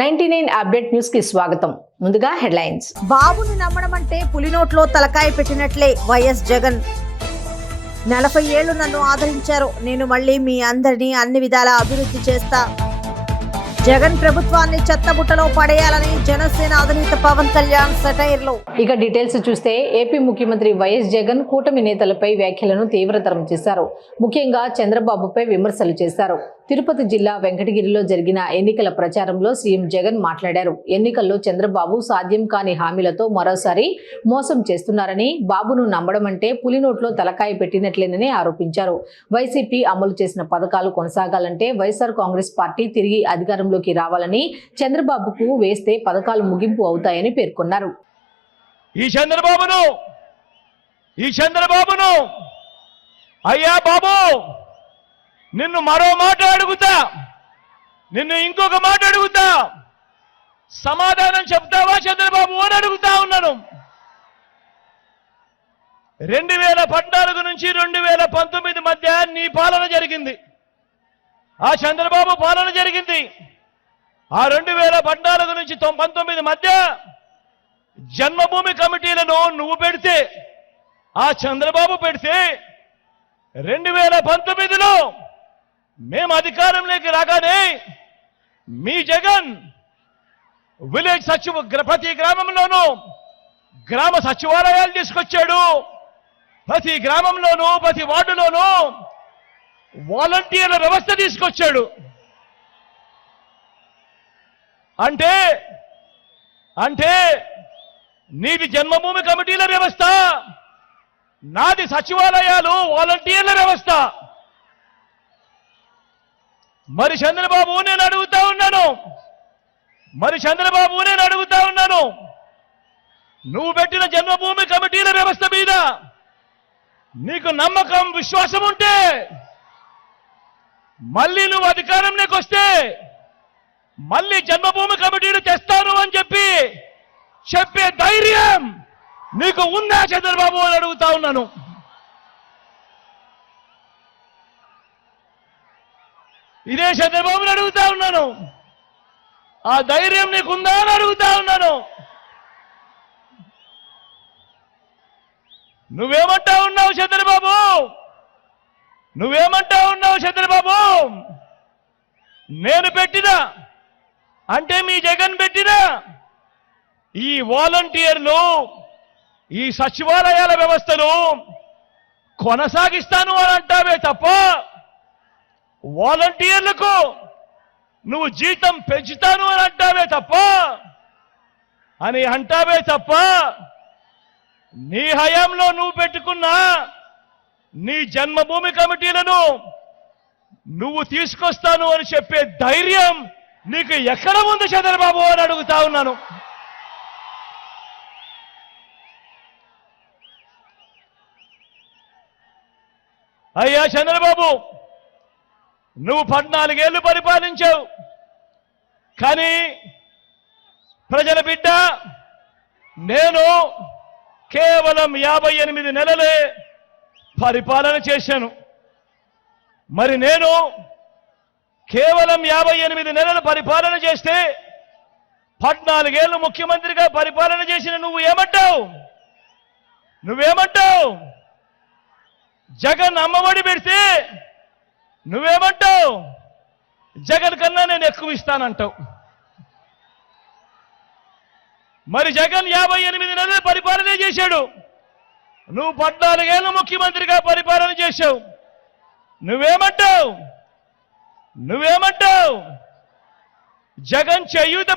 99 update news కి స్వాగతం. ముందుగా హెడ్లైన్స్. బాబుని నమ్మడం అంటే పులినోట్లో తలకాయ పెట్టినట్లే వైఎస్ జగన్. 40 ఏళ్లు నన్ను ఆదరించారు, నేను మళ్ళీ మీ అందరినీ అన్ని విధాలా అభివృద్ధి చేస్తా. జగన్ ప్రభుత్వాన్ని చెత్తబుట్టలో పడేయాలని జనసేన అధినేత పవన్ కళ్యాణ్ సెటైర్లో. ఇక డీటెయిల్స్ చూస్తే ఏపీ ముఖ్యమంత్రి వైఎస్ జగన్ కూటమి నేతలపై వ్యాఖ్యలను తీవ్రతరం చేశారు. ముఖ్యంగా చంద్రబాబుపై విమర్శలు చేశారు. తిరుపతి జిల్లా వెంకటగిరిలో జరిగిన ఎన్నికల ప్రచారంలో సీఎం జగన్ మాట్లాడారు. ఎన్నికల్లో చంద్రబాబు సాధ్యం కాని హామీలతో మరోసారి మోసం చేస్తున్నారని, బాబును నమ్మడం అంటే పులినోట్లో తలకాయ పెట్టినట్లేనని ఆరోపించారు. వైసీపీ అమలు చేసిన పథకాలు కొనసాగాలంటే వైఎస్ఆర్ కాంగ్రెస్ పార్టీ తిరిగి అధికారంలోకి రావాలని, చంద్రబాబుకు వేస్తే పథకాలు ముగింపు అవుతాయని పేర్కొన్నారు. ఈ చంద్రబాబును అయ్యా బాబు, నిన్ను మరో మాట అడుగుతా, నిన్ను ఇంకొక మాట అడుగుతా, సమాధానం చెప్తావా చంద్రబాబు అని అడుగుతా ఉన్నాను. 2014 నుంచి 2019 మధ్య నీ పాలన జరిగింది, ఆ చంద్రబాబు పాలన జరిగింది. ఆ 2014 నుంచి 19 మధ్య జన్మభూమి కమిటీలను నువ్వు పెడితే, ఆ చంద్రబాబు పెడితే, 2019లో మేము అధికారంలోకి రాగానే మీ జగన్ విలేజ్ ప్రతి గ్రామంలోనూ గ్రామ సచివాలయాలు తీసుకొచ్చాడు. ప్రతి గ్రామంలోనూ ప్రతి వార్డులోనూ వాలంటీర్ల వ్యవస్థ తీసుకొచ్చాడు. అంటే నీది జన్మభూమి కమిటీల వ్యవస్థ, నాది సచివాలయాలు వాలంటీర్ల వ్యవస్థ. మరి చంద్రబాబు నేను అడుగుతా ఉన్నాను, నువ్వు పెట్టిన జన్మభూమి కమిటీల వ్యవస్థ మీద నీకు నమ్మకం, విశ్వాసం ఉంటే మళ్ళీ నువ్వు అధికారంలోకి వస్తే మళ్ళీ జన్మభూమి కమిటీలు తెస్తాను అని చెప్పే ధైర్యం నీకు ఉందా చంద్రబాబు అని అడుగుతా ఉన్నాను. ఇదే చంద్రబాబుని అడుగుతా ఉన్నాను, ఆ ధైర్యం నీకుందా అని అడుగుతా ఉన్నాను. నువ్వేమంటా ఉన్నావు చంద్రబాబు? నేను పెట్టినా అంటే మీ జగన్ పెట్టినా ఈ వాలంటీర్లు, ఈ సచివాలయాల వ్యవస్థను కొనసాగిస్తాను అని అంటావే తప్ప, వాలంటీర్లకు నువ్వు జీతం పెంచుతాను అని అంటావే తప్ప నీ హయాంలో నువ్వు పెట్టుకున్న నీ జన్మభూమి కమిటీలను నువ్వు తీసుకొస్తాను అని చెప్పే ధైర్యం నీకు ఎక్కడ ఉంది చంద్రబాబు అని అడుగుతా ఉన్నాను. అయ్యా చంద్రబాబు, నువ్వు 14 ఏళ్లు పరిపాలించావు, కానీ ప్రజల బిడ్డ నేను కేవలం 58 నెలలే పరిపాలన చేశాను. మరి నేను కేవలం 58 నెలలు పరిపాలన చేస్తే 14 ఏళ్లు ముఖ్యమంత్రిగా పరిపాలన చేసిన నువ్వేమంటావు? జగన్ అమ్మఒడి పెడితే నువ్వేమంటావు? జగన్ కన్నా నేను ఎక్కువ ఇస్తానంటావు. మరి జగన్ 58 నెలలు పరిపాలన చేశాడు, నువ్వు 14 ఏళ్ళు ముఖ్యమంత్రిగా పరిపాలన చేశావు. నువ్వేమంటావు? జగన్ చేయూత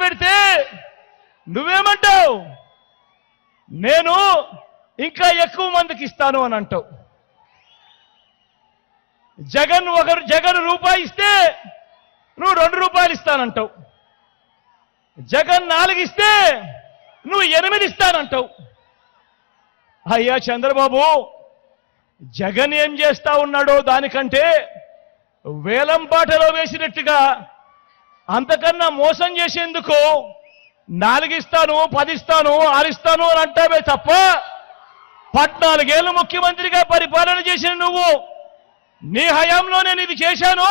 పెడితే నువ్వేమంటావు? నేను ఇంకా ఎక్కువ మందికి ఇస్తాను అని అంటావు. జగన్ రూపాయి ఇస్తే నువ్వు 2 రూపాయలు ఇస్తానంటావు. జగన్ 4 ఇస్తే నువ్వు 8 ఇస్తానంటావు. అయ్యా చంద్రబాబు, జగన్ ఏం చేస్తా ఉన్నాడో దానికంటే వేలం పాటలో వేసినట్టుగా అంతకన్నా మోసం చేసేందుకు 4 ఇస్తాను, 10 ఇస్తాను, 6 ఇస్తాను అని అంటావే తప్ప 14 ఏళ్ళు ముఖ్యమంత్రిగా పరిపాలన చేసిన నువ్వు నీ హయాంలో నేను ఇది చేశాను,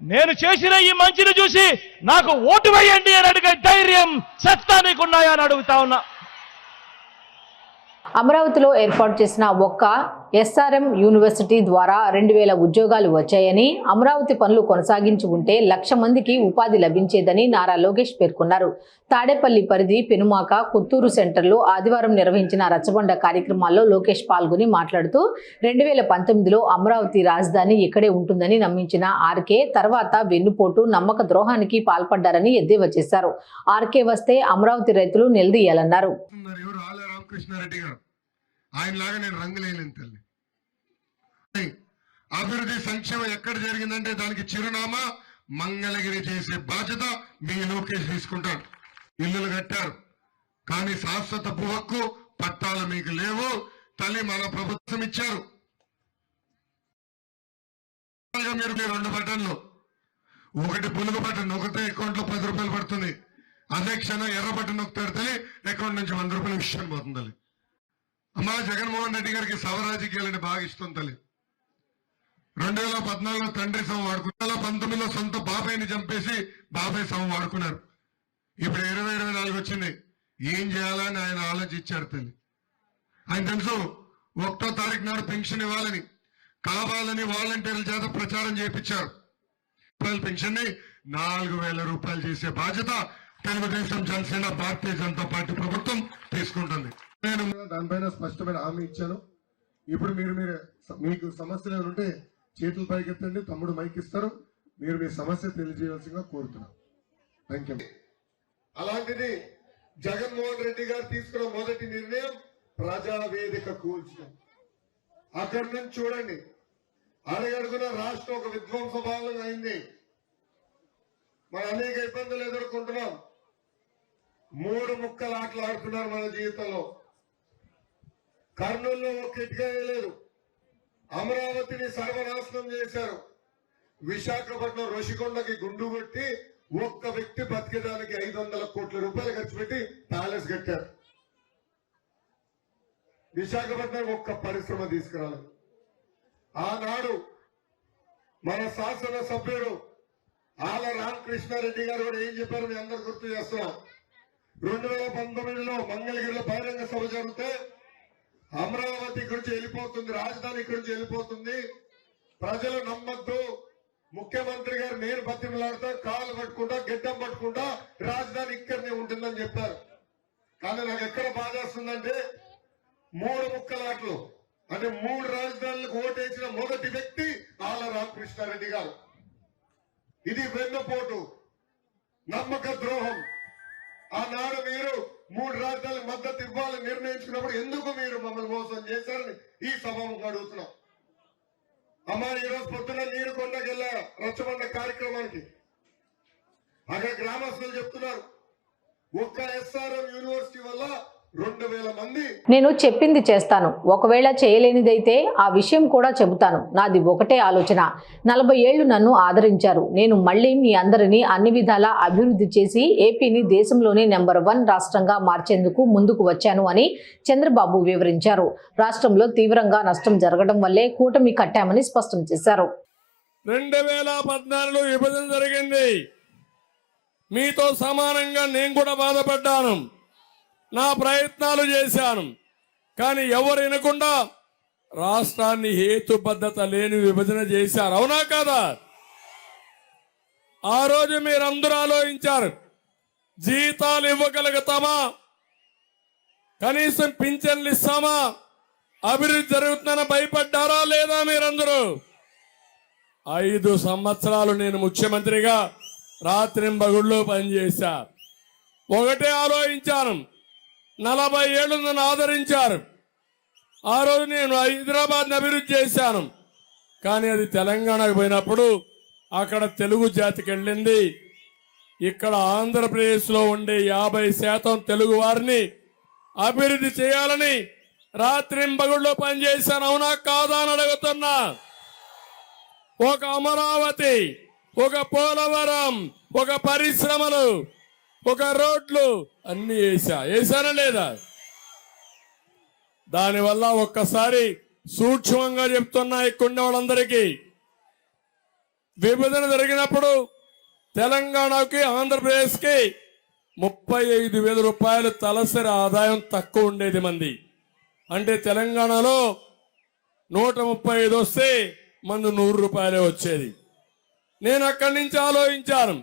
నేను చేసిన ఈ మంచిని చూసి నాకు ఓటు వేయండి అని అడిగే ధైర్యం సత్తా నీకున్నాయా అని అడుగుతా ఉన్నా. అమరావతిలో ఏర్పాటు చేసిన ఒక్క ఎస్ఆర్ఎం యూనివర్సిటీ ద్వారా 2000 ఉద్యోగాలు వచ్చాయని, అమరావతి పనులు కొనసాగించి ఉంటే 1,00,000 మందికి ఉపాధి లభించేదని నారా లోకేష్ పేర్కొన్నారు. తాడేపల్లి పరిధి పెనుమాక కొత్తూరు సెంటర్లో ఆదివారం నిర్వహించిన రచ్చబండ కార్యక్రమాల్లో లోకేష్ పాల్గొని మాట్లాడుతూ 2019లో అమరావతి రాజధాని ఇక్కడే ఉంటుందని నమ్మించిన ఆర్కే తర్వాత వెన్నుపోటు నమ్మక ద్రోహానికి పాల్పడ్డారని ఎద్దేవా చేశారు. ఆర్కే వస్తే అమరావతి రైతులు నిలదీయాలన్నారు. కృష్ణారెడ్డి గారు ఆయనలాగా నేను రంగులేయలేను తల్లి. అభివృద్ధి సంక్షేమం ఎక్కడ జరిగిందంటే దానికి చిరునామా మంగళగిరి చేసే బాధ్యత మీ లోకేష్ తీసుకుంటారు. ఇల్లులు కట్టారు కానీ శాశ్వత భూ హక్కు పట్టాలు మీకు లేవు తల్లి. మన ప్రభుత్వం ఇచ్చారు. మీరు 2 బటన్లు, ఒకటి పులుగు బటన్ నొక్కితే అకౌంట్ లో 10 రూపాయలు పడుతుంది. అదే క్షణం ఎర్ర బటన్ నొక్కుతాడు అకౌంట్ నుంచి 100 రూపాయల విషయం పోతుంది. అమ్మా జగన్మోహన్ రెడ్డి గారికి సవరాజకీయాలని బాగా ఇష్టం తల్లి. 2014లో తండ్రి సమ వాడుకున్నారు. 2019లో సొంత బాబాయిని చంపేసి బాబాయ్ సమ వాడుకున్నారు. ఇప్పుడు 2024 వచ్చింది. ఏం చేయాలని ఆయన ఆలోచించారు తల్లి. ఆయన తెలుసు 1వ తారీఖు నాడు పెన్షన్ ఇవ్వాలని కావాలని వాలంటీర్ల చేత ప్రచారం చేయించారు. పెన్షన్ ని 4,000 రూపాయలు చేసే బాధ్యత తెలుగుదేశం జనసేన భారతీయ జనతా పార్టీ ప్రభుత్వం తీసుకుంటుంది. నేను దానిపైన స్పష్టమైన హామీ ఇచ్చాను. ఇప్పుడు మీకు సమస్యలు ఏమంటే చేతులు పైకెత్తండి, తమ్ముడు మైక్ ఇస్తారు, మీరు మీ సమస్య తెలియజేయవలసిందిగా కోరుతున్నాను. Thank you. అలాంటిది జగన్మోహన్ రెడ్డి గారు తీసుకున్న మొదటి నిర్ణయం ప్రజావేదిక కూల్చడం. అక్కడి నుంచి చూడండి అడుగడుగున రాష్ట్రం ఒక విధ్వంస భావం అయింది. మనం అనేక ఇబ్బందులు ఎదుర్కొంటున్నాం. 3 ముక్కలు ఆటలు ఆడుతున్నారు మన జీవితంలో. కర్నూలులో ఒక్క ఇటుక వేయలేదు. అమరావతిని సర్వనాశనం చేశారు. విశాఖపట్నం రుషికొండకి గుండు కొట్టి ఒక్క వ్యక్తి బతికేదానికి 500 కోట్ల రూపాయలు ఖర్చు పెట్టి ప్యాలెస్ కట్టారు. విశాఖపట్నం ఒక్క పరిశ్రమ తీసుకురాలి. ఆనాడు మన శాసన సభ్యుడు ఆల రామకృష్ణారెడ్డి గారు కూడా ఏం చెప్పారు మీ అందరు గుర్తు చేస్తున్నాం. 2019లో మంగళగిరిలో బహిరంగ సభ జరిగితే అమరావతి గురించి వెళ్ళిపోతుంది, రాజధాని గురించి వెళ్ళిపోతుంది, ప్రజలు నమ్మద్దు, ముఖ్యమంత్రి గారు నేను బతిమలాడుతా కాలు పట్టుకుంటా గెడ్డం పట్టుకుంటా రాజధాని ఇక్కడనే ఉంటుందని చెప్పారు. కానీ నాకు ఎక్కడ బాధ వస్తుందంటే 3 ముక్కలాట్లు అంటే 3 రాజధానులకు ఓటేసిన మొదటి వ్యక్తి ఆల రామకృష్ణారెడ్డి గారు. ఇది వెన్నుపోటు, నమ్మక ద్రోహం. ఆనాడు మీరు 3 రాజ్యాలకు మద్దతు ఇవ్వాలని నిర్ణయించుకున్నప్పుడు ఎందుకు మీరు మమ్మల్ని మోసం చేశారని ఈ సభకు అడుగుతున్నాం. అమ్మా ఈ రోజు పొద్దున నీరు కొండకెళ్ళా రచ్చబండ కార్యక్రమానికి. అక్కడ గ్రామస్తులు చెప్తున్నారు ఒక్క ఎస్ఆర్ఎం యూనివర్సిటీ వల్ల 2,000 మంది. నేను చెప్పింది చేస్తాను, ఒకవేళ చేయలేనిదైతే ఆ విషయం కూడా చెబుతాను. నాది ఒకటే ఆలోచన. 40 ఏళ్లు నన్ను ఆదరించారు. నేను మళ్ళీ మీ అందరినీ అన్ని విధాలా అభివృద్ధి చేసి ఏపీని దేశంలోనే నెంబర్ 1 రాష్ట్రంగా మార్చేందుకు ముందుకు వచ్చాను అని చంద్రబాబు వివరించారు. రాష్ట్రంలో తీవ్రంగా నష్టం జరగడం వల్లే కూటమి కట్టామని స్పష్టం చేశారు. 2014లో విభజన జరిగింది. మీతో సమానంగా నేను కూడా బాధపడ్డాను. నా ప్రయత్నాలు చేశాను. కానీ ఎవరు వినకుండా రాష్ట్రాన్ని హేతుబద్ధత లేని విభజన చేశారు. అవునా కాదా? ఆ రోజు మీరందరూ ఆలోచించారు, జీతాలు ఇవ్వగలుగుతామా, కనీసం పింఛన్లు ఇస్తామా, అభివృద్ధి జరుగుతుందని భయపడ్డారా లేదా? మీరందరూ 5 సంవత్సరాలు నేను ముఖ్యమంత్రిగా రాత్రింబగుళ్ళు పనిచేశా. ఒకటే ఆలోచించాను, 40 ఏళ్ళు నన్ను ఆదరించారు. ఆ రోజు నేను హైదరాబాద్ని అభివృద్ధి చేశాను. కానీ అది తెలంగాణకు పోయినప్పుడు అక్కడ తెలుగు జాతికి వెళ్ళింది. ఇక్కడ ఆంధ్రప్రదేశ్లో ఉండే 50% తెలుగు వారిని అభివృద్ధి చేయాలని రాత్రింబగుళ్ళు పనిచేశాను. అవునా కాదా అని అడుగుతున్నా. ఒక అమరావతి, ఒక పోలవరం, ఒక పరిశ్రమలు, ఒక రోడ్లు అన్ని వేసానా లేదా? దానివల్ల ఒక్కసారి సూక్ష్మంగా చెప్తున్నా ఇక్కడ వాళ్ళందరికీ, విభజన జరిగినప్పుడు తెలంగాణకి ఆంధ్రప్రదేశ్కి 35,000 రూపాయలు తలసరి ఆదాయం తక్కువ ఉండేది మంది. అంటే తెలంగాణలో 135 వస్తే మంది 100 రూపాయలే వచ్చేది. నేను అక్కడి నుంచి ఆలోచించాను,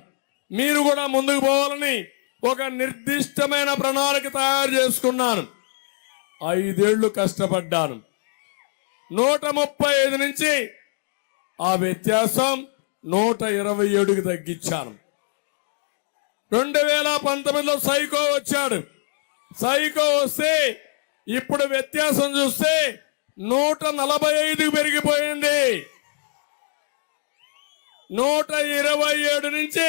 మీరు కూడా ముందుకు పోవాలని ఒక నిర్దిష్టమైన ప్రణాళిక తయారు చేసుకున్నాను. 5 ఏళ్లు కష్టపడ్డాను. 135 నుంచి ఆ వ్యత్యాసం 127కి తగ్గించాను. 2019లో సైకో వచ్చాడు. సైకో వస్తే ఇప్పుడు వ్యత్యాసం చూస్తే 145కి పెరిగిపోయింది. 127 నుంచి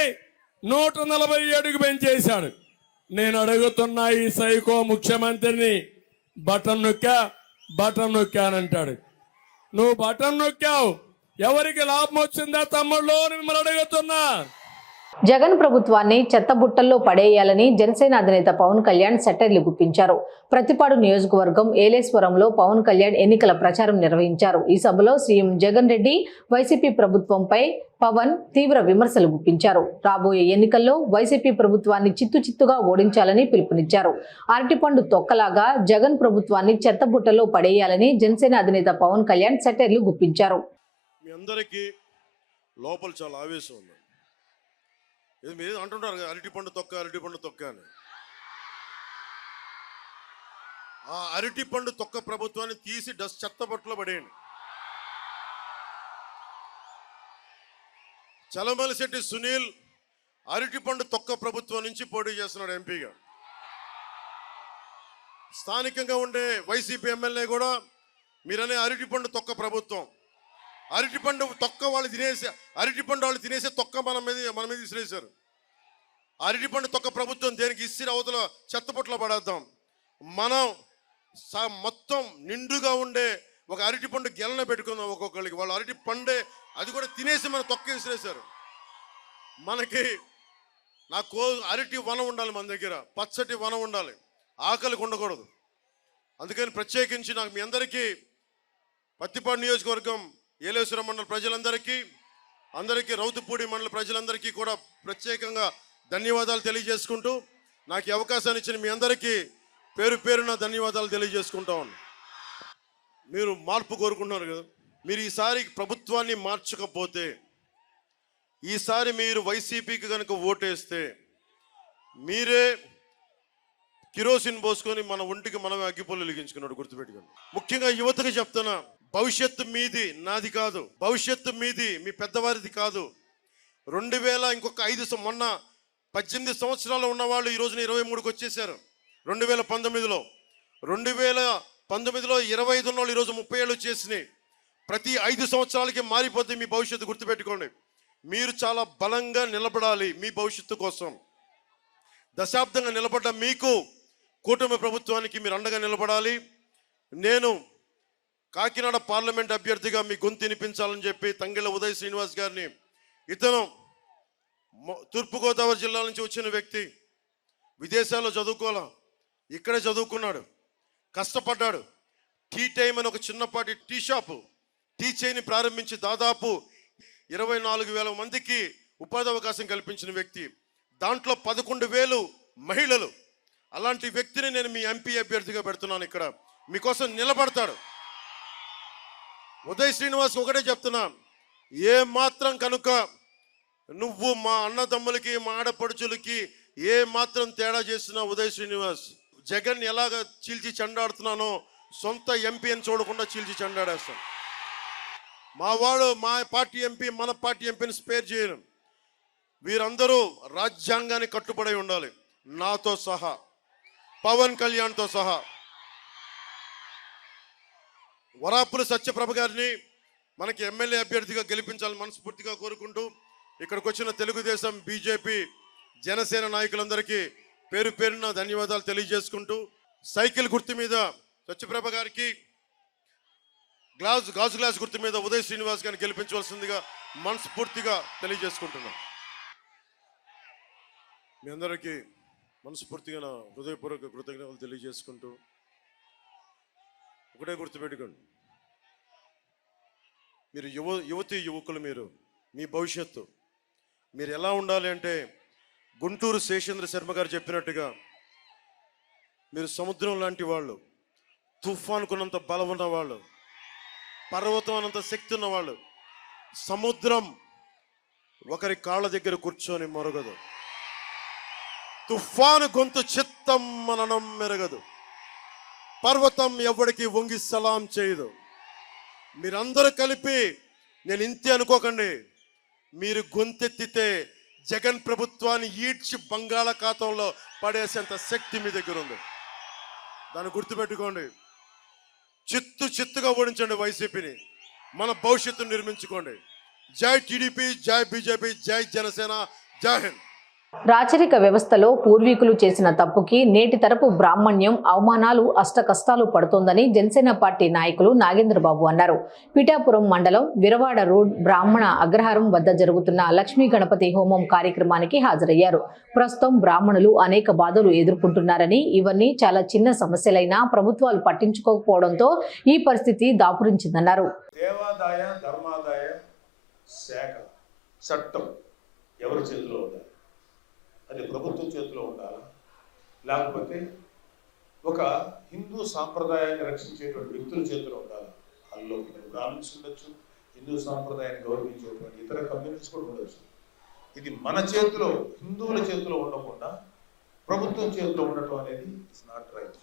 147కి పెంచేశాడు. నేను అడుగుతున్నా ఈ సైకో ముఖ్యమంత్రిని, బటన్ నొక్కానంటాడు. నువ్వు బటన్ నొక్కావు, ఎవరికి లాభం వచ్చిందా తమ్ముళ్ళు అని మిమ్మల్ని అడుగుతున్నా. జగన్ ప్రభుత్వాన్ని చెత్తబుట్టల్లో పడేయాలని జనసేన అధినేత పవన్ కళ్యాణ్ సెటైర్లు గుప్పించారు. ప్రతిపాడు నియోజకవర్గం ఏలేశ్వరంలో పవన్ కళ్యాణ్ ఎన్నికల ప్రచారం నిర్వహించారు. ఈ సభలో సీఎం జగన్ రెడ్డి వైసీపీ ప్రభుత్వంపై పవన్ తీవ్ర విమర్శలు గుప్పించారు. రాబోయే ఎన్నికల్లో వైసీపీ ప్రభుత్వాన్ని చిత్తుగా ఓడించాలని పిలుపునిచ్చారు. అరటిపండు తొక్కలాగా జగన్ ప్రభుత్వాన్ని చెత్తబుట్టలో పడేయాలని జనసేన అధినేత పవన్ కళ్యాణ్ సెటైర్లు గుప్పించారు. మీ అందరికీ లోపల చాలా ఆవేశం ఉంది. ఇది మీరు అంటుంటారు కదా, అరటిపండు తొక్క అని. ఆ అరటిపండు తొక్క ప్రభుత్వాన్ని తీసి చెత్తబుట్టలో పడేయండి. చలమలశెట్టి సునీల్ అరటిపండు తొక్క ప్రభుత్వం నుంచి పోటీ చేస్తున్నాడు ఎంపీగా. స్థానికంగా ఉండే వైసీపీ ఎమ్మెల్యే కూడా మీరనే అరటిపండు తొక్క ప్రభుత్వం, అరటిపండు తొక్క వాళ్ళు తినేసే తొక్క మన మీద విసిరేశారు. అరటిపండు తొక్క ప్రభుత్వం దేనికి ఇసిరి అవతల చెత్తపుట్లో పడేద్దాం. మనం మొత్తం నిండుగా ఉండే ఒక అరటిపండు గెలన పెట్టుకుందాం ఒక్కొక్కరికి. వాళ్ళు అరటి పండే అది కూడా తినేసి మన తొక్క విసిరేశారు. మనకి అరటి వనం ఉండాలి, మన దగ్గర పచ్చటి వనం ఉండాలి, ఆకలికి ఉండకూడదు. అందుకని ప్రత్యేకించి నాకు మీ అందరికీ పత్తిపాడు నియోజకవర్గం ఏలేశ్వరం మండల ప్రజలందరికీ రౌతుపూడి మండల ప్రజలందరికీ కూడా ప్రత్యేకంగా ధన్యవాదాలు తెలియజేసుకుంటూ, నాకు ఈ అవకాశాన్ని ఇచ్చిన మీ అందరికీ పేరున ధన్యవాదాలు తెలియజేసుకుంటాను. మీరు మార్పు కోరుకుంటున్నారు కదా, మీరు ఈసారి ప్రభుత్వాన్ని మార్చకపోతే, ఈసారి మీరు వైసీపీకి కనుక ఓటేస్తే మీరే కిరోసిన్ పోసుకొని మన ఒంటికి మనమే అగ్గిపొల్లు వెలిగించుకున్నాడు, గుర్తుపెట్టుకోండి. ముఖ్యంగా యువతకు చెప్తున్నా, భవిష్యత్తు మీది, నాది కాదు. భవిష్యత్తు మీది, మీ పెద్దవారిది కాదు. 2000 ఇంకొక 5 మొన్న 18 సంవత్సరాలు ఉన్నవాళ్ళు ఈ రోజున 23కి వచ్చేసారు. 2019లో 25 ఉన్నవాళ్ళు ఈరోజు 30 ఏళ్ళు వచ్చేసినాయి. ప్రతి 5 సంవత్సరాలకి మారిపోతే మీ భవిష్యత్తు, గుర్తుపెట్టుకోండి. మీరు చాలా బలంగా నిలబడాలి మీ భవిష్యత్తు కోసం. దశాబ్దంగా నిలబడ్డ మీకు, కూటమి ప్రభుత్వానికి మీరు అండగా నిలబడాలి. నేను కాకినాడ పార్లమెంట్ అభ్యర్థిగా మీ గొంతు వినిపించాలని చెప్పి తంగెళ్ళ ఉదయ్ శ్రీనివాస్ గారిని, ఇతను తూర్పుగోదావరి జిల్లా నుంచి వచ్చిన వ్యక్తి, విదేశాల్లో చదువుకోవాలా, ఇక్కడే చదువుకున్నాడు, కష్టపడ్డాడు. టీ టైం అని ఒక చిన్నపాటి టీ షాపు, టీ చైని ప్రారంభించి దాదాపు 24,000 మందికి ఉపాధి అవకాశం కల్పించిన వ్యక్తి. దాంట్లో 11,000 మహిళలు. అలాంటి వ్యక్తిని నేను మీ ఎంపీ అభ్యర్థిగా పెడుతున్నాను. ఇక్కడ మీకోసం నిలబడతాడు. ఉదయ్ శ్రీనివాస్ ఒకటే చెప్తున్నా, ఏ మాత్రం కనుక నువ్వు మా అన్నదమ్ములకి, మా ఆడపడుచులకి ఏ మాత్రం తేడా చేస్తున్నా, ఉదయ్ శ్రీనివాస్ జగన్ ఎలాగ చీల్చి చెండాడుతున్నానో సొంత ఎంపీ అని చూడకుండా చీల్చి చెండాడేస్తాను. మా వాడు, మా పార్టీ ఎంపీ, మన పార్టీ ఎంపీని స్పేర్ చేయను. వీరందరూ రాజ్యాంగానికి కట్టుబడి ఉండాలి, నాతో సహా, పవన్ కళ్యాణ్తో సహా. వరాపుల సత్యప్రభ గారిని మనకి ఎమ్మెల్యే అభ్యర్థిగా గెలిపించాలని మనస్ఫూర్తిగా కోరుకుంటూ, ఇక్కడికి వచ్చిన తెలుగుదేశం, బీజేపీ, జనసేన నాయకులందరికీ పేరున ధన్యవాదాలు తెలియజేసుకుంటూ, సైకిల్ గుర్తు మీద సత్యప్రభ గారికి, గాజు గ్లాస్ గుర్తు మీద ఉదయ్ శ్రీనివాస్ గారిని గెలిపించవలసిందిగా మనస్ఫూర్తిగా తెలియజేసుకుంటున్నాం. మీ అందరికీ మనస్ఫూర్తిగా నా హృదయపూర్వక కృతజ్ఞతలు తెలియజేసుకుంటూ, ఒకటే గుర్తుపెట్టుకోండి, మీరు యువకులు, మీ భవిష్యత్తు. మీరు ఎలా ఉండాలి అంటే గుంటూరు శేషేంద్ర శర్మ గారు చెప్పినట్టుగా మీరు సముద్రం లాంటి వాళ్ళు, తుఫానుకున్నంత బలం ఉన్నవాళ్ళు, పర్వతం అన్నంత శక్తి ఉన్నవాళ్ళు. సముద్రం ఒకరి కాళ్ళ దగ్గర కూర్చొని మొరగదు, తుఫాను గొంతు చిత్తం మననం మెరగదు, పర్వతం ఎవరికి వంగి సలాం చేయదు. మీరందరూ కలిపి నేను ఇంతే అనుకోకండి. మీరు గొంతెత్తితే జగన్ ప్రభుత్వాన్ని ఈడ్చి బంగాళాఖాతంలో పడేసేంత శక్తి మీ దగ్గర ఉంది. దాన్ని గుర్తుపెట్టుకోండి. చిత్తుగా ఓడించండి వైసీపీని. మన భవిష్యత్తును నిర్మించుకోండి. జై టీడీపీ, జై బీజేపీ, జై జనసేన, జై హింద్. రాచరిక వ్యవస్థలో పూర్వీకులు చేసిన తప్పుకి నేటి తరపు బ్రాహ్మణ్యం అవమానాలు అష్టకష్టాలు పడుతోందని జనసేన పార్టీ నాయకులు నాగేంద్రబాబు అన్నారు. పిఠాపురం మండలం విరవాడ రోడ్ బ్రాహ్మణ అగ్రహారం వద్ద జరుగుతున్న లక్ష్మీ గణపతి హోమం కార్యక్రమానికి హాజరయ్యారు. ప్రస్తుతం బ్రాహ్మణులు అనేక బాధలు ఎదుర్కొంటున్నారని, ఇవన్నీ చాలా చిన్న సమస్యలైనా ప్రభుత్వాలు పట్టించుకోకపోవడంతో ఈ పరిస్థితి దాపురించిందన్నారు. దేవాదాయ ధర్మాదాయ శాఖ చట్టం ఎవరి చేతిలో ఉండాలి? అది ప్రభుత్వం చేతిలో ఉండాలా, లేకపోతే ఒక హిందూ సాంప్రదాయాన్ని రక్షించేటువంటి వ్యక్తుల చేతిలో ఉండాలా? అందులో బ్రాహ్మణ్స్ ఉండొచ్చు, హిందూ సాంప్రదాయాన్ని గౌరవించేటువంటి ఇతర కమ్యూనిటీస్ కూడా ఉండొచ్చు. ఇది మన చేతిలో, హిందువుల చేతిలో ఉండకుండా ప్రభుత్వం చేతిలో ఉండటం అనేది ఇట్స్ నాట్ రైట్.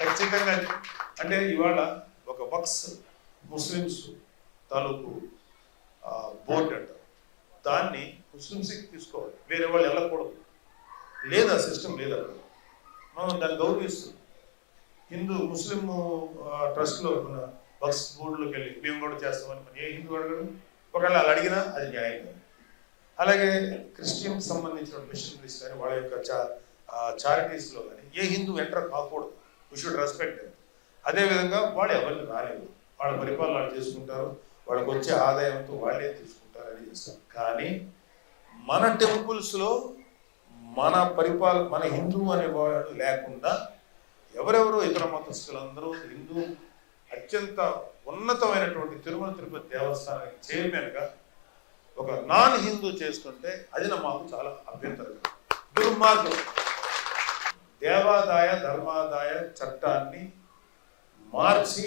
ఖచ్చితంగా అంటే ఇవాళ ఒక వక్స్ ముస్లిమ్స్ తాలూకు బోర్డు అంట, దాన్ని ముస్లిమ్స్కి తీసుకోవాలి, వేరే వాళ్ళు వెళ్ళకూడదు. లేదా సిస్టమ్ లేదా, మనం దాన్ని గౌరవిస్తాం. ముస్లిం ట్రస్ట్లో ఉన్న వక్స్ బోర్డులోకి వెళ్ళి మేము కూడా చేస్తామని ఏ హిందూ అడగడం, ఒకవేళ అలా అడిగినా అది న్యాయం కాదు. అలాగే క్రిస్టియన్కి సంబంధించిన మిషనరీస్ కానీ వాళ్ళ యొక్క చారిటీస్లో కానీ ఏ హిందూ ఎంటర్ కాకూడదు. We should respect. అదేవిధంగా వాళ్ళు ఎవరిని రాలేదు, వాళ్ళ పరిపాలన వాళ్ళు చేసుకుంటారు, వాళ్ళకి వచ్చే ఆదాయంతో వాళ్ళే తీసుకుంటారని చేస్తారు. కానీ మన టెంపుల్స్లో మన హిందూ అనేవాడు లేకుండా ఎవరెవరో ఇతర మతస్థులందరూ హిందూ అత్యంత ఉన్నతమైనటువంటి తిరుమల తిరుపతి దేవస్థానానికి చైర్మన్గా ఒక నాన్ హిందూ చేస్తుంటే అది మాకు చాలా అభ్యంతరం, దుర్మార్గం. దేవాదాయ ధర్మాదాయ చట్టాన్ని మార్చి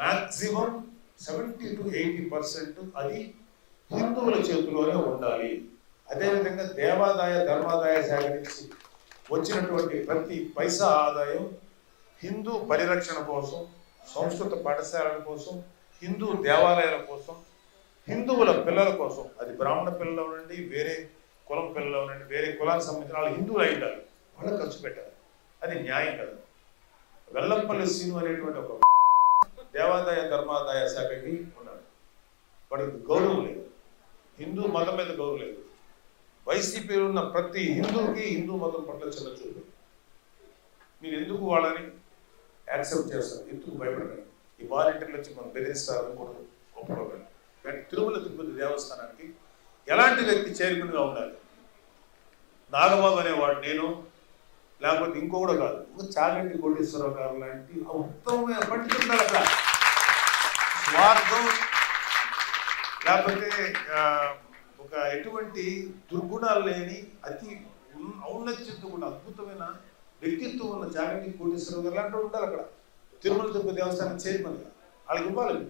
మ్యాక్సిమం 70 to 80% అది హిందువుల చేతిలోనే ఉండాలి. అదేవిధంగా దేవాదాయ ధర్మాదాయ శాఖ నుంచి వచ్చినటువంటి ప్రతి పైసా ఆదాయం హిందూ పరిరక్షణ కోసం, సంస్కృత పాఠశాలల కోసం, హిందూ దేవాలయాల కోసం, హిందువుల పిల్లల కోసం, అది బ్రాహ్మణ పిల్లలు ఉండండి, వేరే కులం పిల్లలు ఉండండి, వేరే కులానికి సంబంధించిన వాళ్ళు హిందువులు అయి ఉండాలి, వాళ్ళు ఖర్చు పెట్టాలి. అది న్యాయం కదా. వెల్లంపల్లి సీను అనేటువంటి ఒక దేవాదాయ ధర్మాదాయ శాఖకి ఉన్నాడు, వాడికి గౌరవం లేదు, హిందూ మతం మీద గౌరవం లేదు. వైసీపీలో ఉన్న ప్రతి హిందూకి హిందూ మతం పట్ల చిన్న చూపు. మీరు ఎందుకు వాళ్ళని యాక్సెప్ట్ చేస్తారు? ఎందుకు భయపడకండి. ఈ వాలంటీర్లు వచ్చి మనం బెదిరిస్తారని కూడా ఒప్పుకోకండి. కానీ తిరుమల తిరుపతి దేవస్థానానికి ఎలాంటి వ్యక్తి చైర్మన్గా ఉండాలి? నాగబాబు అనేవాడు నేను, లేకపోతే ఇంకొకటి కాదు, చాగంటి కోటేశ్వరరావు గారు లాంటి ఉత్తమమైన పండితులు అక్కడ. స్వార్థం లేకపోతే ఒక ఎటువంటి దుర్గుణాలు లేని అతి ఔన్నత్యంతో కూడా అద్భుతమైన వ్యక్తిత్వం ఉన్న చాగంటి కోటేశ్వరరావు గారు లాంటి ఉండాలి అక్కడ తిరుమల తిరుపతి దేవస్థానం చైర్మన్గా. వాళ్ళకి ఇవ్వాలి.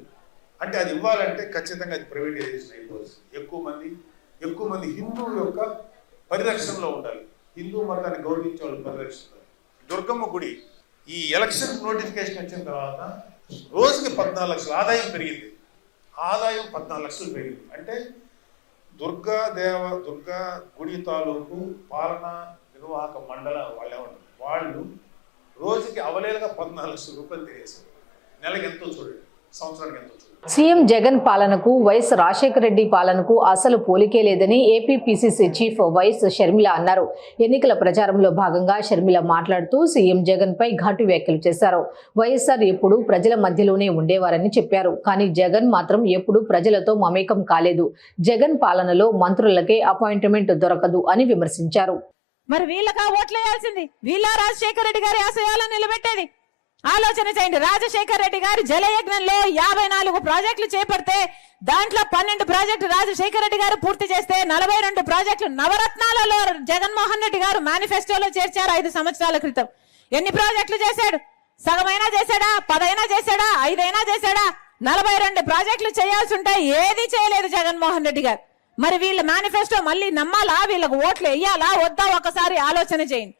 అంటే అది ఇవ్వాలంటే ఖచ్చితంగా అది ప్రైవేటైజేషన్ అయిపోవచ్చు. ఎక్కువ మంది హిందువుల యొక్క పరిరక్షణలో ఉండాలి, హిందూ మతాన్ని గౌరవించే వాళ్ళు పరిరక్షణ. దుర్గమ్మ గుడి ఈ ఎలక్షన్ నోటిఫికేషన్ వచ్చిన తర్వాత రోజుకి 14 లక్షల ఆదాయం పెరిగింది. ఆదాయం 14 లక్షలు పెరిగింది. అంటే దుర్గా గుడి తాలూకు పాలనా నిర్వాహక మండల వాళ్ళు రోజుకి అవలేలుగా 14 లక్షల రూపాయలు తినేసారు. నెలకి ఎంతో చూడండి, సంవత్సరానికి ఎంతో చూడండి. సీఎం జగన్ పాలనకు వైఎస్ రాజశేఖర రెడ్డి పాలనకు అసలు పోలికే లేదని AP PCC chief YS Sharmila అన్నారు. ఎన్నికల ప్రచారంలో భాగంగా షర్మిల మాట్లాడుతూ సీఎం జగన్ పై ఘాటు వ్యాఖ్యలు చేశారు. వైఎస్ఆర్ ఎప్పుడూ ప్రజల మధ్యలోనే ఉండేవారని చెప్పారు. కానీ జగన్ మాత్రం ఎప్పుడూ ప్రజలతో మమేకం కాలేదు. జగన్ పాలనలో మంత్రులకే అపాయింట్మెంట్ దొరకదు అని విమర్శించారు. మరి వీళ్ళకా ఓట్లేయాల్సింది, వీళ్ళ రాజశేఖర రెడ్డి గారి ఆశయాలను నిలబెట్టేది. ఆలోచన చేయండి. రాజశేఖర్ రెడ్డి గారి జలయజ్ఞంలో 54 ప్రాజెక్టులు చేపడితే దాంట్లో 12 ప్రాజెక్టులు రాజశేఖర్ రెడ్డి గారు పూర్తి చేస్తే 42 ప్రాజెక్టులు నవరత్నాలలో జగన్మోహన్ రెడ్డి గారు మేనిఫెస్టోలో చేర్చారు 5 సంవత్సరాల క్రితం. ఎన్ని ప్రాజెక్టులు చేశాడు? సగమైనా చేశాడా? 10 అయినా చేశాడా? 5 అయినా చేశాడా? 42 ప్రాజెక్టులు చేయాల్సి ఉంటే ఏది చేయలేదు జగన్మోహన్ రెడ్డి గారు. మరి వీళ్ళ మేనిఫెస్టో మళ్ళీ నమ్మాలా? వీళ్ళకు ఓట్లు వేయాలా వద్దా? ఒకసారి ఆలోచన చేయండి.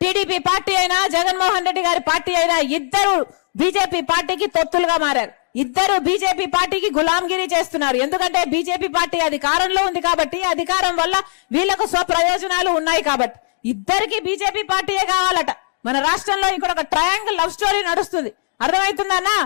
టీడీపీ పార్టీ అయినా జగన్మోహన్ రెడ్డి గారి పార్టీ అయినా ఇద్దరు బీజేపీ పార్టీకి తొత్తులుగా మారారు. ఇద్దరు బీజేపీ పార్టీకి గులాంగిరి చేస్తున్నారు. ఎందుకంటే బీజేపీ పార్టీ అధికారంలో ఉంది కాబట్టి, అధికారం వల్ల వీళ్లకు స్వప్రయోజనాలు ఉన్నాయి కాబట్టి ఇద్దరికి బీజేపీ పార్టీయే కావాలట. మన రాష్ట్రంలో ఇక్కడ ఒక ట్రయాంగిల్ లవ్ స్టోరీ నడుస్తుంది. అర్థమవుతుందన్నా?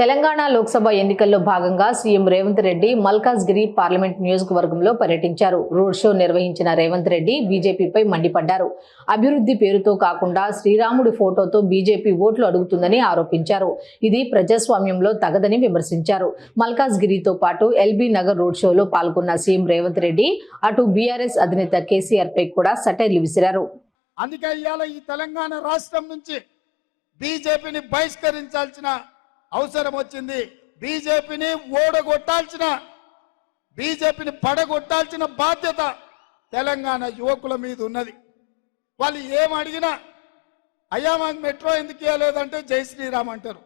తెలంగాణ లోక్సభ ఎన్నికల్లో భాగంగా సీఎం రేవంత్ రెడ్డి మల్కాజ్గిరి పార్లమెంట్ నియోజకవర్గంలో పర్యటించారు. రోడ్ షో నిర్వహించిన రేవంత్ రెడ్డి బీజేపీపై మండిపడ్డారు. అభివృద్ధి పేరుతో కాకుండా శ్రీరాముడి ఫోటోతో బీజేపీ ఓట్లు అడుగుతుందని ఆరోపించారు. ఇది ప్రజాస్వామ్యంలో తగదని విమర్శించారు. మల్కాజ్గిరితో పాటు ఎల్బీ నగర్ రోడ్ షోలో పాల్గొన్న సీఎం రేవంత్ రెడ్డి అటు బీఆర్ఎస్ అధినేత కేసీఆర్ పై కూడా సెటైర్లు విసిరారు. అందుకే ఇవాళ ఈ తెలంగాణ రాష్ట్రం నుంచి బీజేపీని బహిష్కరించాల్సిన అవసరం వచ్చింది. బీజేపీని ఓడగొట్టాల్సిన, బీజేపీని పడగొట్టాల్సిన బాధ్యత తెలంగాణ యువకుల మీద ఉన్నది. వాళ్ళు ఏం అడిగినా అయ్యా మాకు మెట్రో ఎందుకు ఇవ్వలేదంటే జై శ్రీరామ్ అంటారు.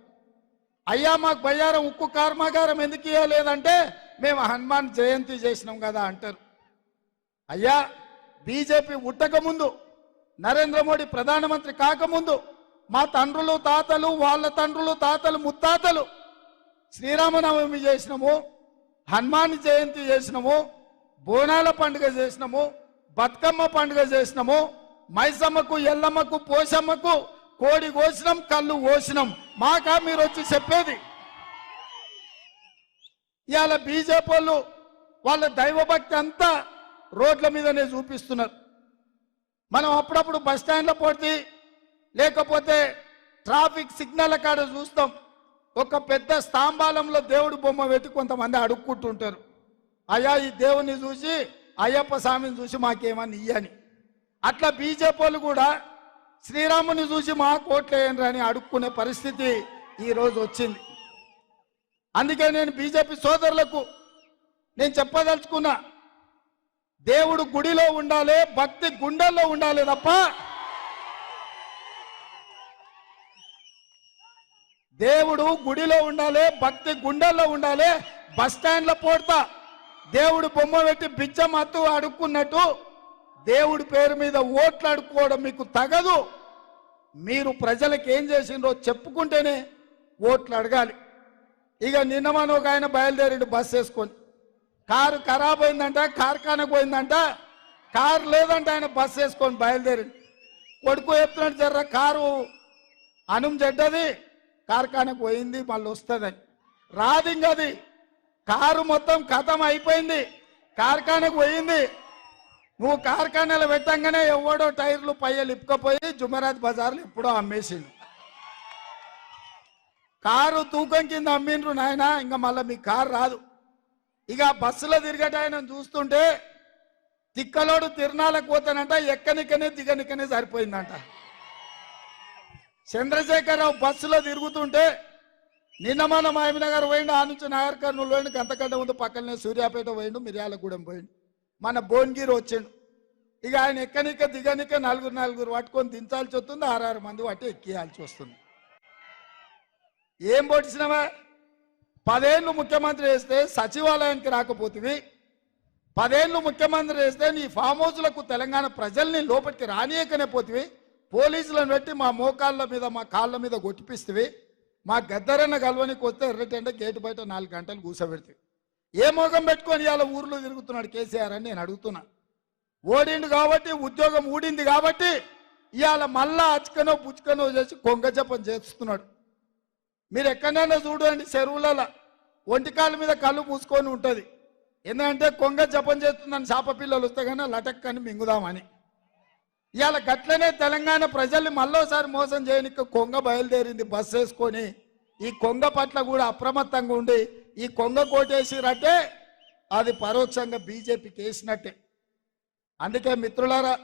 అయ్యా మాకు బయ్యారం ఉక్కు కర్మాగారం ఎందుకు ఇవ్వలేదంటే మేము హనుమాన్ జయంతి చేసినాం కదా అంటారు. అయ్యా బీజేపీ ఉట్టకముందు, నరేంద్ర మోడీ ప్రధానమంత్రి కాకముందు మా తండ్రులు తాతలు, వాళ్ళ తండ్రులు తాతలు ముత్తాతలు శ్రీరామనవమి చేసినాము, హనుమాన్ జయంతి చేసినాము, బోనాల పండుగ చేసినాము, బతుకమ్మ పండుగ చేసినాము, మైసమ్మకు ఎల్లమ్మకు పోషమ్మకు కోడి కోసినాం, కళ్ళు కోసినాం. మాకా మీరు వచ్చి చెప్పేది? ఇవాళ బీజేపీ వాళ్ళు వాళ్ళ దైవభక్తి అంతా రోడ్ల మీదనే చూపిస్తున్నారు. మనం అప్పుడప్పుడు బస్ స్టాండ్లో పోటీ లేకపోతే ట్రాఫిక్ సిగ్నల్ కాడ చూస్తాం, ఒక పెద్ద స్తంభాలంలో దేవుడి బొమ్మ పెట్టి కొంతమంది అడుక్కుంటుంటారు. అయ్యా ఈ దేవుని చూసి, అయ్యప్ప స్వామిని చూసి మాకేమని ఇయ్యని. అట్లా బీజేపీ వాళ్ళు కూడా శ్రీరాముని చూసి మా కోట్లేయండి అని అడుక్కునే పరిస్థితి ఈరోజు వచ్చింది. అందుకే నేను బీజేపీ సోదరులకు నేను చెప్పదలుచుకున్నా, దేవుడు గుడిలో ఉండాలి, భక్తి గుండెల్లో ఉండాలి తప్ప దేవుడు గుడిలో ఉండాలి, భక్తి గుండెల్లో ఉండాలి. బస్ స్టాండ్లో పోడతా దేవుడు బొమ్మ పెట్టి బిచ్చం అత్తు అడుక్కున్నట్టు దేవుడి పేరు మీద ఓట్లు అడుక్కోవడం మీకు తగదు. మీరు ప్రజలకు ఏం చేసిండ్రో చెప్పుకుంటేనే ఓట్లు అడగాలి. ఇక నిన్న మన ఒక ఆయన బయలుదేరిండు బస్ వేసుకొని, కారు ఖరాబ్ అయిందంట, కార్ఖానకు పోయిందంట, కారు లేదంట, ఆయన బస్ వేసుకొని బయలుదేరిండు. కొడుకు చెప్తున్నాడు జర్ర కారు అనుం చెడ్డది, కార్ఖానకు పోయింది, మళ్ళీ వస్తుందని. రాదు ఇంకది, కారు మొత్తం ఖతం అయిపోయింది, కార్ఖానకు పోయింది. నువ్వు కార్ఖానాలో పెట్టంగానే ఎవడో టైర్లు పయ్యలు ఇప్పుకపోయి జుమరాత్ బజార్లు ఎప్పుడో అమ్మేసిండు. కారు తూకం కింద అమ్మిండ్రు నాయన, ఇంకా మళ్ళీ మీ కారు రాదు. ఇక బస్సులో తిరిగట ఆయన చూస్తుంటే తిక్కలోడు తిరునాళ్ళకు పోతానంట, ఎక్కనికనే దిగనికనే సరిపోయిందంట. చంద్రశేఖరరావు బస్సులో తిరుగుతుంటే నిన్న మన మహబూబ్నగర్ పోయిండు, ఆ నుంచి నాగర్ కర్నూలు పోయిండు, గంతకంటే ముందు పక్కనే సూర్యాపేట పోయిండు, మిర్యాలగూడెం పోయిండు, మన భువనగిరి వచ్చిండు. ఇక ఆయన ఎక్కనిక దిగనిక నలుగురు పట్టుకొని దించాల్సి వస్తుంది, 6 మంది పట్టి ఎక్కియాల్సి వస్తుంది. ఏం పొడిచినవా? 10 ఏళ్ళు ముఖ్యమంత్రి చేస్తే సచివాలయానికి రాకపోతుంది, 10 ఏళ్ళు ముఖ్యమంత్రి చేస్తే నీ ఫామ్ హౌస్లకు తెలంగాణ ప్రజల్ని లోపలికి రానియకనే పోతివి, పోలీసులను పెట్టి మా మోకాళ్ళ మీద మా కాళ్ళ మీద కొట్టిపిస్తే, మా గద్దరన్న గల్వనికి వస్తే ఎర్రటంటే గేటు బయట 4 గంటలు కూర్చోబెడితే ఏ మోగం పెట్టుకొని ఇవాళ ఊర్లో తిరుగుతున్నాడు కేసీఆర్ అని నేను అడుగుతున్నా. ఓడిండు కాబట్టి, ఉద్యోగం ఊడింది కాబట్టి ఇవాళ మళ్ళా అచ్చుకనో పుచ్చుకనో చేసి కొంగ జపం చేస్తున్నాడు. మీరు ఎక్కడైనా చూడండి, చెరువులలో ఒంటికాల మీద కళ్ళు మూసుకొని ఉంటుంది. ఎందుకంటే కొంగ జపం చేస్తుందని చేప పిల్లలు వస్తే కానీ లటక్కని మింగుదామని. ఇవాళ గట్లనే తెలంగాణ ప్రజల్ని మళ్ళోసారి మోసం చేయడానికి కొంగ బయలుదేరింది బస్సు వేసుకొని. ఈ కొంగ పట్ల కూడా అప్రమత్తంగా ఉండి ఈ కొంగ కోటేసిరంటే అది పరోక్షంగా బీజేపీకి వేసినట్టే. అందుకే మిత్రులారా,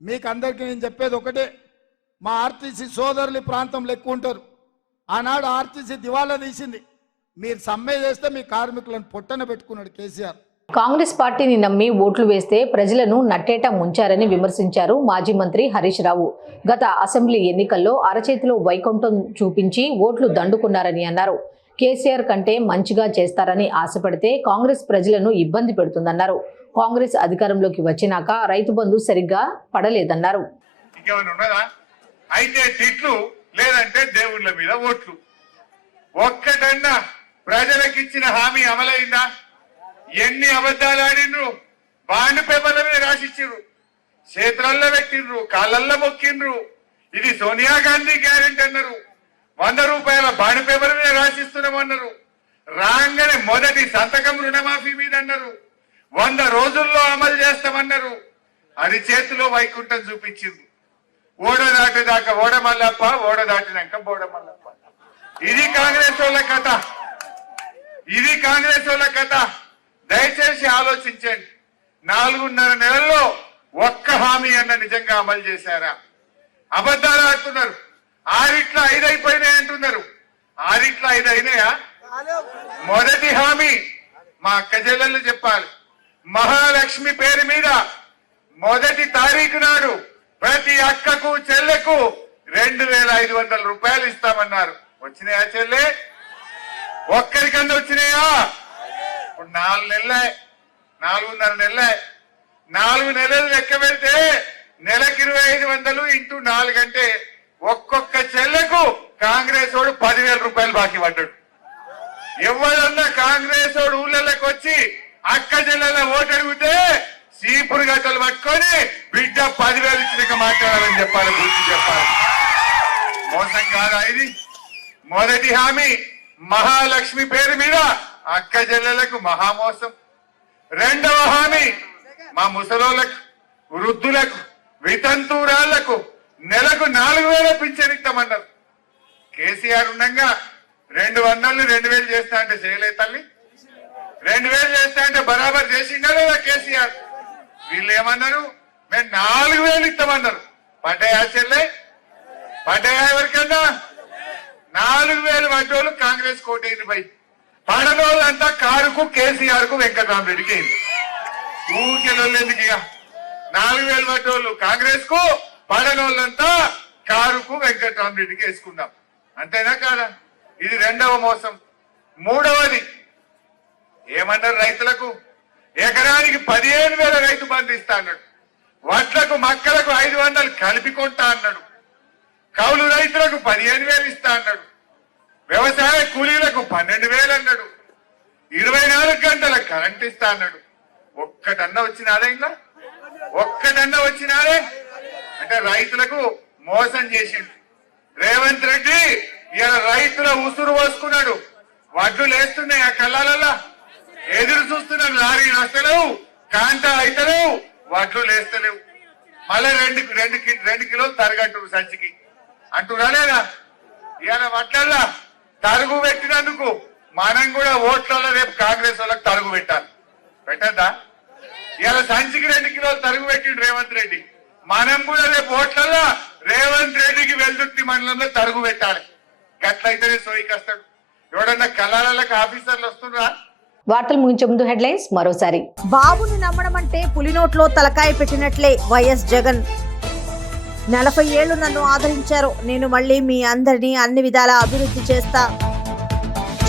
మీకు అందరికీ నేను చెప్పేది ఒకటే, మా ఆర్టీసీ సోదరులు ఈ ప్రాంతంలో ఎక్కువ ఉంటారు. ఆనాడు ఆర్టీసీ దివాలా తీసింది. మీరు సమ్మె చేస్తే మీ కార్మికులను పొట్టన పెట్టుకున్నాడు కేసీఆర్. కాంగ్రెస్ పార్టీని నమ్మి ఓట్లు వేస్తే ప్రజలను నట్టేట ముంచారని విమర్శించారు మాజీ మంత్రి హరీష్ రావు. గత అసెంబ్లీ ఎన్నికల్లో అరచేతిలో వైకుంఠం చూపించి ఓట్లు దండుకున్నారని అన్నారు. కేసీఆర్ కంటే మంచిగా చేస్తారని ఆశపడితే కాంగ్రెస్ ప్రజలను ఇబ్బంది పెడుతుందన్నారు. కాంగ్రెస్ అధికారంలోకి వచ్చినాక రైతు బంధు సరిగ్గా పడలేదన్నారు. అయితే తిట్లు లేదంటే దేవుళ్ళ మీద ఓట్లు. ఒక్కటన్నా ప్రజలకిచ్చిన హామీ అమలైందా? ఎన్ని అబద్ధాలు ఆడినరు, బాండ్ పేపర్ల మీద రాసిచ్చిర్రు, చేతులల్లో పెట్టిండ్రు, కాళ్ళల్లో మొక్కిండ్రు. ఇది సోనియా గాంధీ గ్యారెంటీ అన్నారు. 100 రూపాయల బాండ్ పేపర్ మీద రాసిస్తున్నామన్నారు. రాగానే మొదటి సంతకం రుణమాఫీ మీద అన్నారు. 100 రోజుల్లో అమలు చేస్తామన్నారు. అది చేతిలో వైకుంఠం చూపించింది. ఓడ దాటేదాకా ఓడ మల్లప్ప, ఓడ దాటినాక బోడ మల్లప్ప. ఇది కాంగ్రెస్ వాళ్ళ కథ. ఇది కాంగ్రెస్ వాళ్ళ కథ. దయచేసి ఆలోచించండి. 4.5 నెలల్లో ఒక్క హామీ అన్న నిజంగా అమలు చేశారా? అబద్ధాలు ఆడుతున్నారు. 6 5 అయిపోయినాయి అంటున్నారు. 6 5 అయినాయా? మొదటి హామీ మా అక్క చెల్లెళ్ళు చెప్పాలి. మహాలక్ష్మి పేరు మీద మొదటి తారీఖు నాడు ప్రతి అక్కకు చెల్లెకు 2500 రూపాయలు ఇస్తామన్నారు. వచ్చినాయా చెల్లె? ఒక్కరికన్నా వచ్చినాయా? ఇప్పుడు 4 నెలలే, 4.5 నెలలే. 4 నెలలు లెక్క పెడితే నెలకు 2500 ఇంటూ 4 అంటే ఒక్కొక్క చెల్లెకు కాంగ్రెస్ వాడు 10,000 రూపాయలు బాకీ పడ్డాడు. ఎవరన్నా కాంగ్రెస్ వాడు ఊళ్ళకి వచ్చి అక్క చెల్లెల ఓటు అడిగితే సీపురు గట్టలు పట్టుకొని బిడ్డ 10,000 ఇచ్చినాక మాట్లాడాలని చెప్పాలి, గుర్తు చెప్పాలి. మోసం కాదా ఇది? మొదటి హామీ మహాలక్ష్మి పేరు మీద అక్క చెల్లెలకు మహామోసం. రెండవ హామీ మా ముసలోళ్లకు, వృద్ధులకు, వితంతురాళ్లకు నెలకు 4,000 పింఛన్ ఇస్తామన్నారు. కేసీఆర్ ఉండగా 200 2,000 చేస్తా అంటే చేయలే తల్లి. 2,000 చేస్తా అంటే బరాబర్ చేసిందా లేదా కేసీఆర్? వీళ్ళు ఏమన్నారు? మేము 4,000 ఇస్తామన్నారు. పడ్డాయా చెల్లె? పడ్డాయా ఎవరికన్నా? 4,000 పడ్డోళ్ళు కాంగ్రెస్ కోటేది పై పడనోళ్ళంతా కారుకు, కేసీఆర్ కు, వెంకటరామరెడ్డికి అయింది. ఊరికెళ్ళేందుకు ఇక 4,000 పడ్డోళ్ళు కాంగ్రెస్ కు, పడనోళ్ళంతా కారుకు, వెంకటరామరెడ్డికి వేసుకున్నాం. అంతేనా కాదా? ఇది రెండవ మోసం. మూడవది ఏమన్నారు? రైతులకు ఎకరానికి 15,000 రైతు బంధు ఇస్తా అన్నాడు. వడ్లకు మక్కలకు 500 కలిపి కొంటా అన్నాడు. కౌలు రైతులకు 15,000 ఇస్తా అన్నాడు. వ్యవసాయ కూలీలకు 12,000 అన్నాడు. 24 గంటల కరెంట్ ఇస్తా అన్నాడు. ఒక్కటన్నా వచ్చినాదే? ఇంకా ఒక్కటన్నా వచ్చినాదే? అంటే రైతులకు మోసం చేసిండు రేవంత్ రెడ్డి. ఇలా రైతుల ఉసురు పోసుకున్నాడు. వడ్లు లేస్తున్నాయి ఆ కళ్ళాలల్లా, ఎదురు చూస్తున్నాడు. లారీలు వస్తలేవు, కాంటా అయితలేవు, వడ్లు లేస్తలేవు. మళ్ళీ 2 కిలోలు తరగంటారు సంచికి అంటున్నా లేదా? ఇవాళ వడ్లల్లా తరుగు పెట్టినందుకు మనం కూడా ఓట్లలో రేపు కాంగ్రెస్ వాళ్ళకి తరుగు పెట్టాలి. పెట్టద్దా? ఇవాళ సంచికి 2 కిలోలు తరుగు పెట్టిండు రేవంత్ రెడ్డి. మనం కూడా రేపు ఓట్లలో రేవంత్ రెడ్డికి వెల్దుర్తి మండలంలో తరుగు పెట్టాలి. గట్లయితేనే సోయికి వస్తాడు. ఎవడన్నా కళాలకు ఆఫీసర్లు వస్తున్నా? వార్తలు ముగించే ముందు హెడ్లైన్స్ మరోసారి. బాబుని నమ్మడం అంటే పులినోట్లో తలకాయ పెట్టినట్లే వైఎస్ జగన్. 40 ఏళ్లు నన్ను ఆదరించారు. నేను మళ్ళీ మీ అందరినీ అన్ని విధాలా అభివృద్ధి చేస్తా.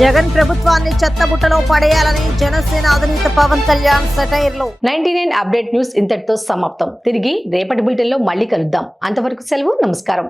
జగన్ ప్రభుత్వాన్ని చెత్తబుట్టలో పడేయాలని జనసేన అధినేత పవన్ కళ్యాణ్ సెటైర్లో. 99 అప్డేట్ న్యూస్ ఇంతటితో సమాప్తం. తిరిగి రేపటి బులెటిన్లో మళ్ళీ కలుద్దాం. అంతవరకు సెలవు. నమస్కారం.